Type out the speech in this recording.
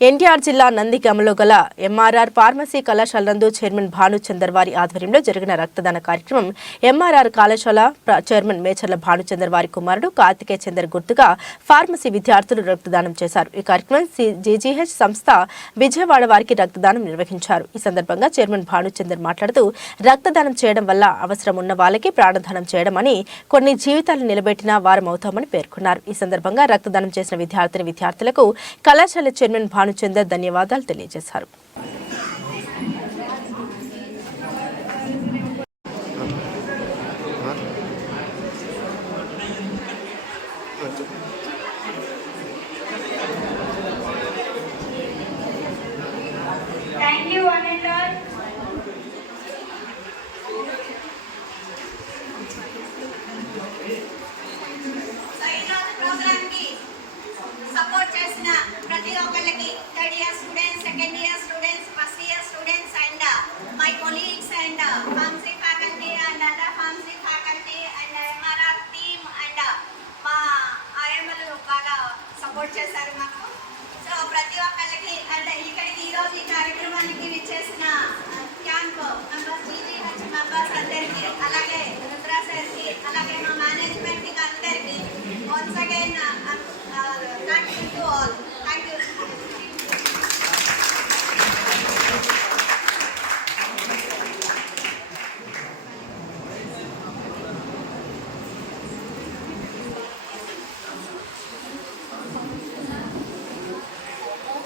ఎన్టీఆర్ జిల్లా నందిగామలో గల ఎంఆర్ఆర్ ఫార్మసీ కళాశాల నందు చైర్మన్ భానుచందర్ వారి ఆధ్వర్యంలో జరిగిన రక్తదాన కార్యక్రమం ఎంఆర్ఆర్ కళాశాల చైర్మన్ మేచర్ల భానుచందర్ వారి కుమారుడు కార్తికేయ చందర్ గుర్తుగా ఫార్మసీ విద్యార్థులు రక్తదానం చేశారు. ఈ కార్యక్రమం జీజీహెచ్ సంస్థ విజయవాడ వారికి రక్తదానం నిర్వహించారు. ఈ సందర్భంగా చైర్మన్ భానుచందర్ మాట్లాడుతూ రక్తదానం చేయడం వల్ల అవసరం ఉన్న వాళ్ళకి ప్రాణదానం చేయడం అని కొన్ని జీవితాలు నిలబెట్టిన వారమవుతామని పేర్కొన్నారు. ఈ సందర్భంగా రక్తదానం చేసిన విద్యార్థులకు కళాశాల చైర్మన్ భానుచందర్ ధన్యవాదాలు తెలియజేశారు. సపోర్ట్ చేసిన ప్రతి ఒక్కరికి third year students, second year students, first year students and my colleagues and pharmacy faculty and other pharmacy faculty and MRR team and మా ఆర్ఎంఎల్ బాగా సపోర్ట్ చేశారు మాకు. సో ప్రతి ఒక్కరికి అండ్ ఇక్కడికి ఈరోజు ఈ కార్యక్రమానికి విచ్చేసిన క్యాంప్ మెంబర్స్, జీజీహెచ్ మెంబర్స్ అందరికీ, అలాగే